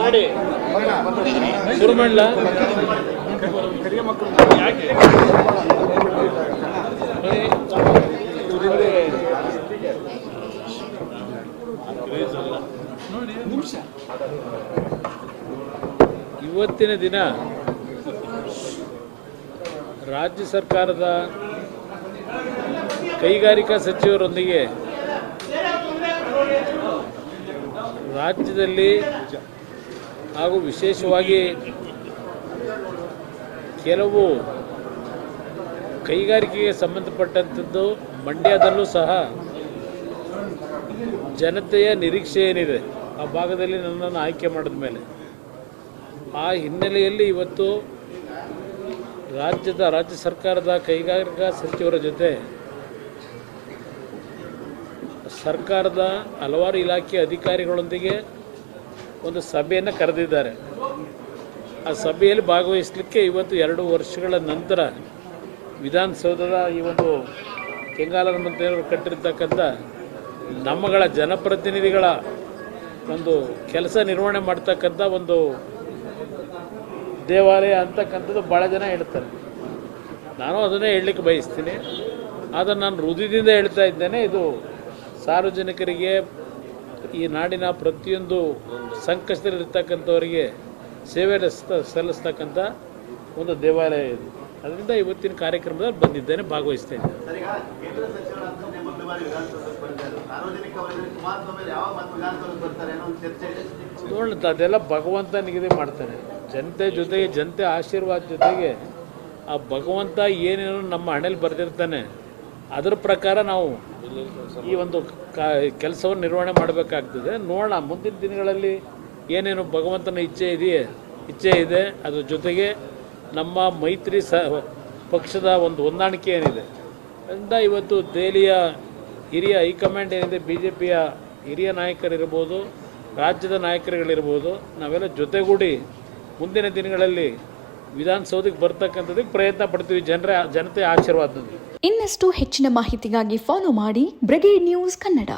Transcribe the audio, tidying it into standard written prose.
ಮಾಡಿ ಶುರು ಮಾಡಲ. ಇವತ್ತಿನ ದಿನ ರಾಜ್ಯ ಸರ್ಕಾರದ ಕೈಗಾರಿಕಾ ಸಚಿವರೊಂದಿಗೆ ರಾಜ್ಯದಲ್ಲಿ ಹಾಗೂ ವಿಶೇಷವಾಗಿ ಕೆಲವು ಕೈಗಾರಿಕೆಗೆ ಸಂಬಂಧಪಟ್ಟಂಥದ್ದು ಮಂಡ್ಯದಲ್ಲೂ ಸಹ ಜನತೆಯ ನಿರೀಕ್ಷೆ ಏನಿದೆ ಆ ಭಾಗದಲ್ಲಿ ನನ್ನನ್ನು ಆಯ್ಕೆ ಮಾಡಿದ ಮೇಲೆ ಆ ಹಿನ್ನೆಲೆಯಲ್ಲಿ ಇವತ್ತು ರಾಜ್ಯ ಸರ್ಕಾರದ ಕೈಗಾರಿಕಾ ಸಚಿವರ ಜೊತೆ ಸರ್ಕಾರದ ಹಲವಾರು ಇಲಾಖೆ ಅಧಿಕಾರಿಗಳೊಂದಿಗೆ ಒಂದು ಸಭೆಯನ್ನು ಕರೆದಿದ್ದಾರೆ. ಆ ಸಭೆಯಲ್ಲಿ ಭಾಗವಹಿಸಲಿಕ್ಕೆ ಇವತ್ತು 2 ವರ್ಷಗಳ ನಂತರ ವಿಧಾನಸೌಧದ ಈ ಒಂದು ಕೆಂಗಾಲರ ಮಂತ್ರಿಯವರು ಕಟ್ಟಿರ್ತಕ್ಕಂಥ ನಮ್ಮಗಳ ಜನಪ್ರತಿನಿಧಿಗಳ ಒಂದು ಕೆಲಸ ನಿರ್ವಹಣೆ ಮಾಡ್ತಕ್ಕಂಥ ಒಂದು ದೇವಾಲಯ ಅಂತಕ್ಕಂಥದ್ದು ಭಾಳ ಜನ ಹೇಳ್ತಾರೆ. ನಾನು ಅದನ್ನೇ ಹೇಳಲಿಕ್ಕೆ ಬಯಸ್ತೀನಿ. ಆದರೆ ನಾನು ಹೃದಯದಿಂದ ಹೇಳ್ತಾ ಇದ್ದೇನೆ, ಇದು ಸಾರ್ವಜನಿಕರಿಗೆ, ಈ ನಾಡಿನ ಪ್ರತಿಯೊಂದು ಸಂಕಷ್ಟದಲ್ಲಿರ್ತಕ್ಕಂಥವರಿಗೆ ಸೇವೆ ಸಲ್ಲಿಸ್ತಕ್ಕಂಥ ಒಂದು ದೇವಾಲಯ ಇದು. ಅದರಿಂದ ಇವತ್ತಿನ ಕಾರ್ಯಕ್ರಮದಲ್ಲಿ ಬಂದಿದ್ದೇನೆ, ಭಾಗವಹಿಸ್ತೇನೆ. ನೋಡೋಣ, ಅದೆಲ್ಲ ಭಗವಂತ ನಿಗದಿ ಮಾಡ್ತಾನೆ. ಜನತೆ ಜೊತೆಗೆ, ಜನತೆ ಆಶೀರ್ವಾದ ಜೊತೆಗೆ ಆ ಭಗವಂತ ಏನೇನು ನಮ್ಮ ಹಣೆಯಲ್ಲಿ ಬರೆದಿರ್ತಾನೆ ಅದರ ಪ್ರಕಾರ ನಾವು ಈ ಒಂದು ಕೆಲಸವನ್ನು ನಿರ್ವಹಣೆ ಮಾಡಬೇಕಾಗ್ತದೆ. ನೋಡೋಣ, ಮುಂದಿನ ದಿನಗಳಲ್ಲಿ ಏನೇನು ಭಗವಂತನ ಇಚ್ಛೆ ಇದೆ, ಅದ್ರ ಜೊತೆಗೆ ನಮ್ಮ ಮೈತ್ರಿ ಪಕ್ಷದ ಒಂದು ಹೊಂದಾಣಿಕೆ ಏನಿದೆ ಅದರಿಂದ ಇವತ್ತು ದೆಹಲಿಯ ಹಿರಿಯ ಹೈಕಮಾಂಡ್ ಏನಿದೆ, BJPಯ ಹಿರಿಯ ನಾಯಕರಿರ್ಬೋದು, ರಾಜ್ಯದ ನಾಯಕರುಗಳಿರ್ಬೋದು, ನಾವೆಲ್ಲ ಜೊತೆಗೂಡಿ ಮುಂದಿನ ದಿನಗಳಲ್ಲಿ ವಿಧಾನಸೌಧಕ್ಕೆ ಬರ್ತಕ್ಕಂಥದ್ದಕ್ಕೆ ಪ್ರಯತ್ನ ಪಡ್ತೀವಿ, ಜನತೆ ಆಶೀರ್ವಾದ. ಇನ್ನಷ್ಟು ಹೆಚ್ಚಿನ ಮಾಹಿತಿಗಾಗಿ ಫಾಲೋ ಮಾಡಿ ಬ್ರಿಗೇಡ್ ನ್ಯೂಸ್ ಕನ್ನಡ.